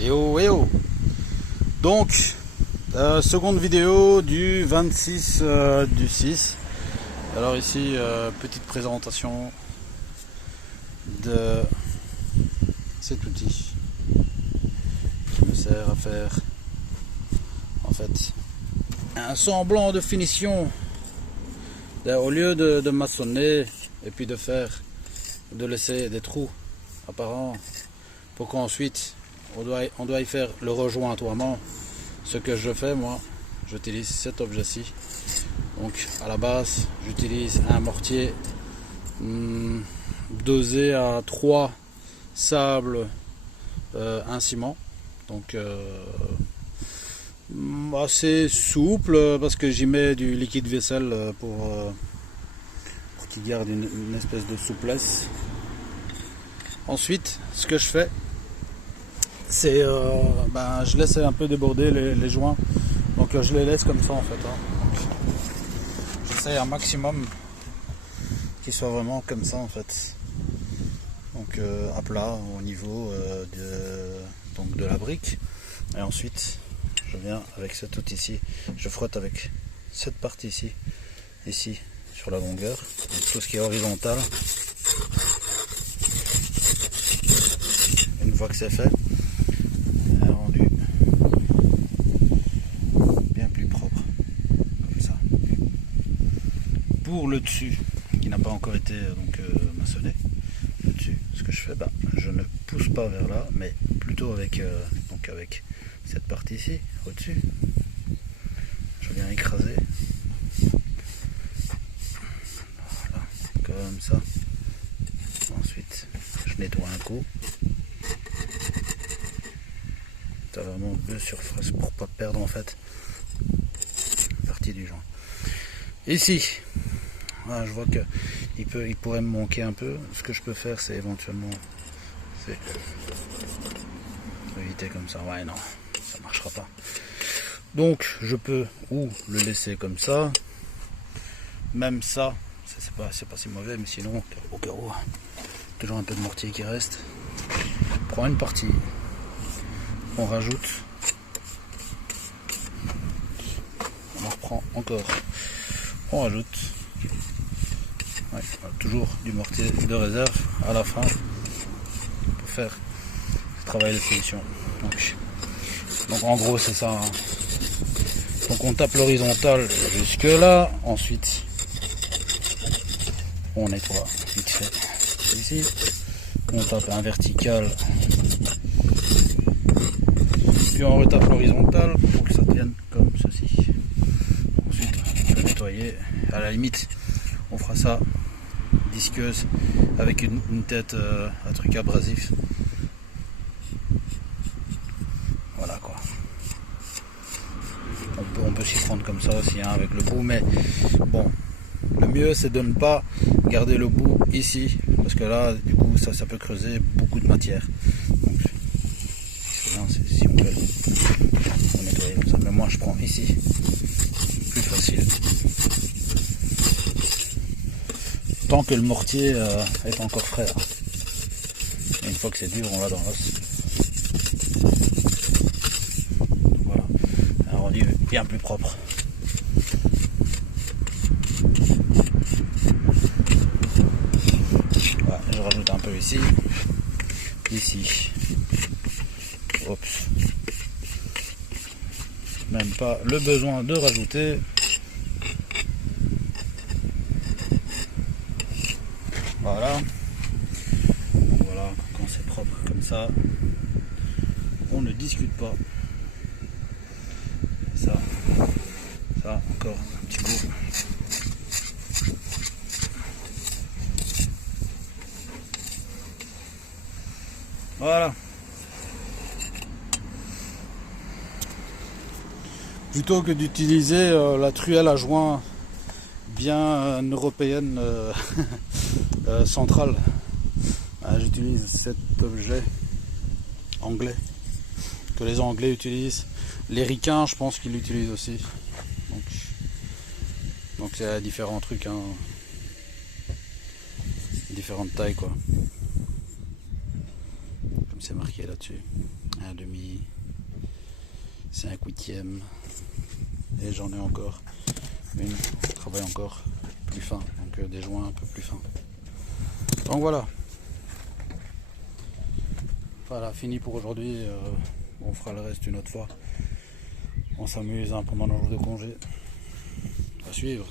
Et oh, et oh. Donc, seconde vidéo du 26 du 6. Alors ici, petite présentation de cet outil qui me sert à faire en fait un semblant de finition. Au lieu de maçonner et puis de laisser des trous apparents pour qu'ensuite on doit y faire le rejointoiement. Ce que je fais, moi, j'utilise cet objet-ci. Donc à la base, j'utilise un mortier dosé à 3 sables, un ciment. Donc assez souple parce que j'y mets du liquide vaisselle pour qu'il garde une espèce de souplesse. Ensuite, ce que je fais, c'est je laisse un peu déborder les joints, donc je les laisse comme ça en fait. J'essaie un maximum qu'ils soient vraiment comme ça en fait, donc à plat au niveau de la brique. Et ensuite je viens avec cet outil ici, je frotte avec cette partie ici sur la longueur, donc tout ce qui est horizontal. Une fois que c'est fait, un rendu bien plus propre, comme ça. Pour le dessus, qui n'a pas encore été maçonné, le dessus, ce que je fais, je ne pousse pas vers là, mais plutôt avec cette partie ici, au-dessus. Je viens écraser. Voilà, comme ça. Ensuite, je nettoie un coup. T'as vraiment deux surfaces pour pas perdre en fait une partie du joint. Ici, voilà, je vois que il pourrait me manquer un peu. Ce que je peux faire, c'est éventuellement éviter comme ça. Ouais, non, ça marchera pas. Donc, je peux ou le laisser comme ça. Même ça, c'est pas si mauvais, mais sinon, au cas où, toujours un peu de mortier qui reste. On prend une partie. On rajoute, on reprend encore, on rajoute, ouais, toujours du mortier de réserve à la fin pour faire ce travail de finition. Donc en gros c'est ça, hein. Donc on tape l'horizontale jusque là, ensuite on nettoie vite fait ici, on tape un vertical. Puis on retape l'horizontale pour que ça tienne comme ceci. Ensuite, on peut nettoyer. À la limite, on fera ça disqueuse avec une tête à truc abrasif. Voilà quoi. On peut s'y prendre comme ça aussi, hein, avec le bout, mais bon, le mieux c'est de ne pas garder le bout ici, parce que là, du coup, ça peut creuser beaucoup de matière. Donc, si on peut nettoyer comme ça, mais moi je prends ici, plus facile. Tant que le mortier est encore frais. Et une fois que c'est dur, on l'a dans l'os. Voilà, un rendu bien plus propre. Voilà, je rajoute un peu ici. Oups. Même pas le besoin de rajouter. Voilà. Donc voilà, quand c'est propre comme ça, on ne discute pas. Ça encore un petit coup. Voilà. Plutôt que d'utiliser la truelle à joint bien européenne centrale, j'utilise cet objet anglais que les Anglais utilisent. Les Ricains, je pense qu'ils l'utilisent aussi. Donc c'est différents trucs, hein. Différentes tailles quoi. Comme c'est marqué là-dessus. un demi, 5/8, et j'en ai encore une qui travaille encore plus fin, donc des joints un peu plus fins. Donc voilà, fini pour aujourd'hui. On fera le reste une autre fois. On s'amuse pendant nos jours de congé. À suivre.